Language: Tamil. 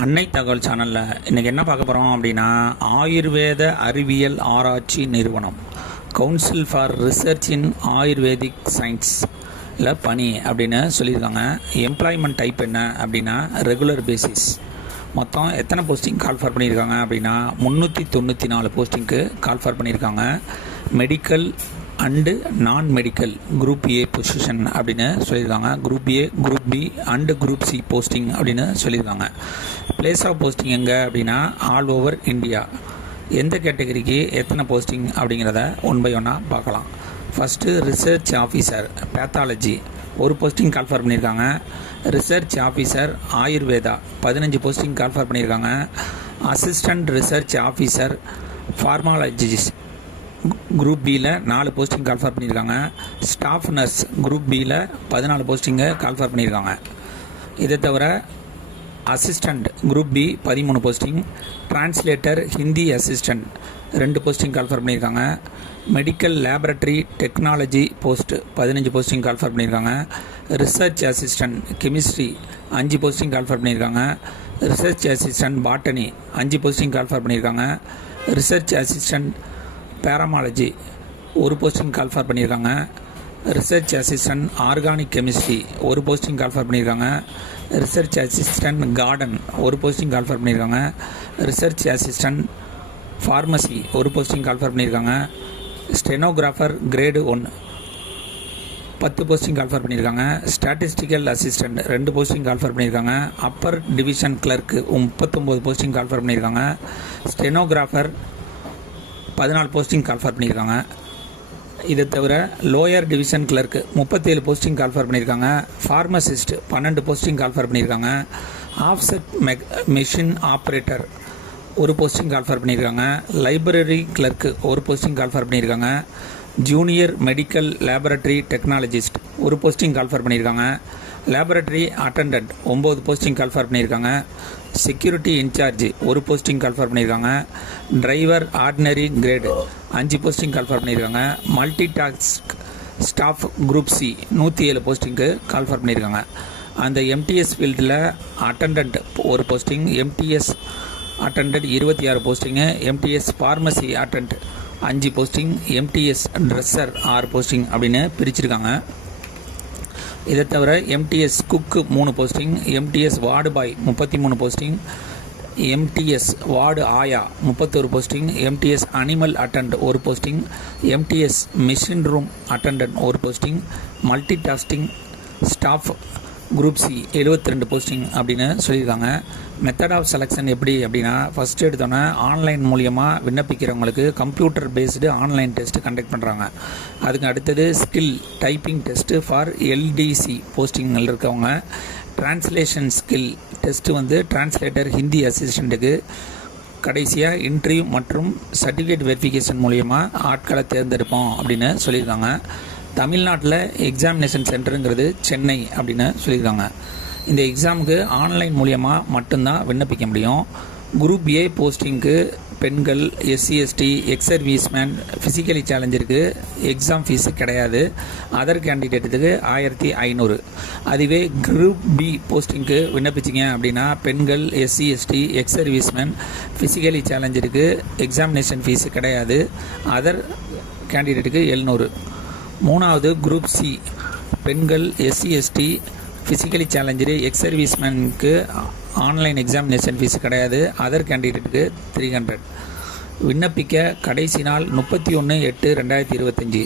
அன்னை தகவல் சேனலில் இன்றைக்கி என்ன பார்க்க போகிறோம் அப்படின்னா ஆயுர்வேத அறிவியல் ஆராய்ச்சி நிறுவனம். Council for research in Ayurvedic science இல்லை பணி அப்படின்னு சொல்லியிருக்காங்க. எம்ப்ளாய்மெண்ட் டைப் என்ன அப்படின்னா ரெகுலர் பேசிஸ் மொத்தம் எத்தனை போஸ்டிங் கால்ஃபர் பண்ணியிருக்காங்க அப்படின்னா முந்நூற்றி தொண்ணூற்றி நாலு போஸ்டிங்க்கு கால்ஃபர் பண்ணியிருக்காங்க. மெடிக்கல் அண்டு நான் மெடிக்கல் குரூப் ஏ பொசிஷன் அப்படின்னு சொல்லியிருக்காங்க. Group A group B and group C posting அப்படின்னு சொல்லியிருக்காங்க. பிளேஸ் ஆஃப் போஸ்டிங் எங்கே அப்படின்னா ஆல் ஓவர் இந்தியா எந்த கேட்டகரிக்கு எத்தனை போஸ்டிங் அப்படிங்கிறத ஒன் பை ஒன்னாக பார்க்கலாம். ஃபஸ்ட்டு ரிசர்ச் ஆஃபீஸர் பேத்தாலஜி ஒரு போஸ்டிங் கால்ஃபர் பண்ணியிருக்காங்க. ரிசர்ச் ஆஃபீஸர் ஆயுர்வேதா பதினஞ்சு போஸ்டிங் கால்ஃபர் பண்ணியிருக்காங்க. Assistant research officer pharmacologist group பியில் நாலு போஸ்டிங் கால்ஃபர் பண்ணியிருக்காங்க. ஸ்டாஃப் நர்ஸ் குரூப் பியில் பதினாலு போஸ்டிங்கை கால்ஃபர் பண்ணியிருக்காங்க. இதை தவிர அசிஸ்டண்ட் குரூப் பி பதிமூணு போஸ்டிங் டிரான்ஸ்லேட்டர் ஹிந்தி அசிஸ்டண்ட் ரெண்டு போஸ்டிங் கால்ஃபர் பண்ணியிருக்காங்க. மெடிக்கல் லேபரட்டரி டெக்னாலஜி போஸ்ட் பதினஞ்சு போஸ்டிங் கால்ஃபர் பண்ணியிருக்காங்க. ரிசர்ச் அசிஸ்டண்ட் கெமிஸ்ட்ரி அஞ்சு போஸ்டிங் கால்ஃபர் பண்ணியிருக்காங்க. ரிசர்ச் அசிஸ்டண்ட் பாட்டனி அஞ்சு போஸ்டிங் கால்ஃபர் பண்ணியிருக்காங்க. ரிசர்ச் அசிஸ்டண்ட் பேரமாலஜி ஒரு போஸ்டிங் கால்ஃபர் பண்ணியிருக்காங்க. ரிசர்ச் அசிஸ்டன்ட் ஆர்கானிக் கெமிஸ்ட்ரி ஒரு போஸ்டிங் கால்ஃபர் பண்ணியிருக்காங்க. ரிசர்ச் அசிஸ்டன்ட் கார்டன் ஒரு போஸ்டிங் கால்ஃபர் பண்ணியிருக்காங்க. ரிசர்ச் அசிஸ்டன்ட் ஃபார்மசி ஒரு போஸ்டிங் கால்ஃபர் பண்ணியிருக்காங்க. ஸ்டெனோகிராஃபர் கிரேடு ஒன் பத்து போஸ்டிங் கால்ஃபர் பண்ணியிருக்காங்க. ஸ்டாட்டிஸ்டிக்கல் அசிஸ்டண்ட் ரெண்டு போஸ்டிங் கால்ஃபர் பண்ணியிருக்காங்க. அப்பர் டிவிஷன் கிளர்க்கு முப்பத்தொம்போது போஸ்டிங் கால்ஃபர் பண்ணியிருக்காங்க. ஸ்டெனோகிராஃபர் பதினாலு போஸ்டிங் கால்ஃபர் பண்ணியிருக்காங்க. இதை தவிர லோயர் டிவிஷன் கிளர்க்கு முப்பத்தேழு போஸ்டிங் கால்ஃபர் பண்ணியிருக்காங்க. ஃபார்மசிஸ்ட் பன்னெண்டு போஸ்டிங் கால்ஃபர் பண்ணியிருக்காங்க. ஆஃப்செட் மெக் மெஷின் ஆப்ரேட்டர் ஒரு போஸ்டிங் கால்ஃபர் பண்ணியிருக்காங்க. லைப்ரரி கிளர்க்கு ஒரு போஸ்டிங் கால்ஃபர் பண்ணியிருக்காங்க. ஜூனியர் மெடிக்கல் லேபரட்டரி டெக்னாலஜிஸ்ட் ஒரு போஸ்டிங் கால்ஃபர் பண்ணியிருக்காங்க. லேபரட்டரி அட்டண்டன்ட் ஒம்பது போஸ்டிங் கால்ஃபர் பண்ணியிருக்காங்க. செக்யூரிட்டி இன்சார்ஜ் ஒரு போஸ்டிங் கால்ஃபர் பண்ணியிருக்காங்க. டிரைவர் ஆர்டினரி கிரேடு அஞ்சு போஸ்டிங் கால்ஃபர் பண்ணியிருக்காங்க. Multi task staff group C நூற்றி ஏழு போஸ்டிங்க்கு கால்ஃபர் பண்ணியிருக்காங்க. அந்த எம்டிஎஸ் ஃபீல்டில் அட்டண்டன்ட் ஒரு போஸ்டிங் எம்டிஎஸ் அட்டண்டன்ட் இருபத்தி ஆறு போஸ்டிங்கு எம்டிஎஸ் ஃபார்மசி அட்டண்ட் அஞ்சு போஸ்டிங் எம்டிஎஸ் ட்ரெஸ்ஸர் ஆறு போஸ்டிங் அப்படின்னு பிரிச்சிருக்காங்க. இதை தவிர எம்டிஎஸ் குக்கு மூணு போஸ்டிங் எம்டிஎஸ் வார்டு பாய் முப்பத்தி மூணு போஸ்டிங் எம்டிஎஸ் வார்டு ஆயா முப்பத்தொரு போஸ்டிங் எம்டிஎஸ் அனிமல் அட்டண்ட் ஒரு posting MTS machine room attendant ஒரு posting multi tasking staff group C எழுபத்தி ரெண்டு போஸ்டிங் அப்படின்னு சொல்லியிருக்காங்க. மெத்தட் ஆஃப் செலெக்ஷன் எப்படி அப்படின்னா ஃபஸ்ட்டு எடுத்தோன்னே ஆன்லைன் மூலியமாக விண்ணப்பிக்கிறவங்களுக்கு computer based online test conduct பண்ணுறாங்க அதுக்கு அடுத்தது skill typing test for LDC போஸ்டிங்கில் இருக்கவங்க. டிரான்ஸ்லேஷன் ஸ்கில் டெஸ்ட்டு வந்து டிரான்ஸ்லேட்டர் ஹிந்தி அசிஸ்டண்ட்டுக்கு கடைசியாக இன்டர்வியூ மற்றும் சர்டிஃபிகேட் வெரிஃபிகேஷன் மூலியமாக ஆட்களை தேர்ந்தெடுப்போம் அப்படின்னு சொல்லியிருக்காங்க. தமிழ்நாட்டில் எக்ஸாமினேஷன் சென்டருங்கிறது சென்னை அப்படின்னு சொல்லியிருக்காங்க. இந்த எக்ஸாமுக்கு ஆன்லைன் மூலியமாக மட்டும்தான் விண்ணப்பிக்க முடியும். குரூப் ஏ போஸ்டிங்க்கு பெண்கள் SC ST ex serviceman physically சேலஞ்சருக்கு exam fees கிடையாது. அதர் கேண்டிடேட்டுக்கு ஆயிரத்தி ஐநூறு. அதுவே குரூப் பி போஸ்டிங்க்கு விண்ணப்பிச்சிங்க அப்படின்னா பெண்கள் SC ST ex serviceman physically சேலஞ்சருக்கு examination fees கிடையாது. அதர் கேண்டிடேட்டுக்கு எழுநூறு. மூணாவது குரூப் சி பெண்கள் SC ST physically challenger ex சர்வீஸ்மேனுக்கு online examination fees கிடையாது. அதர் கேண்டிடேட்டுக்கு த்ரீ ஹண்ட்ரட் விண்ணப்பிக்க கடைசி நாள் முப்பத்தி ஒன்று எட்டு ரெண்டாயிரத்தி இருபத்தஞ்சி.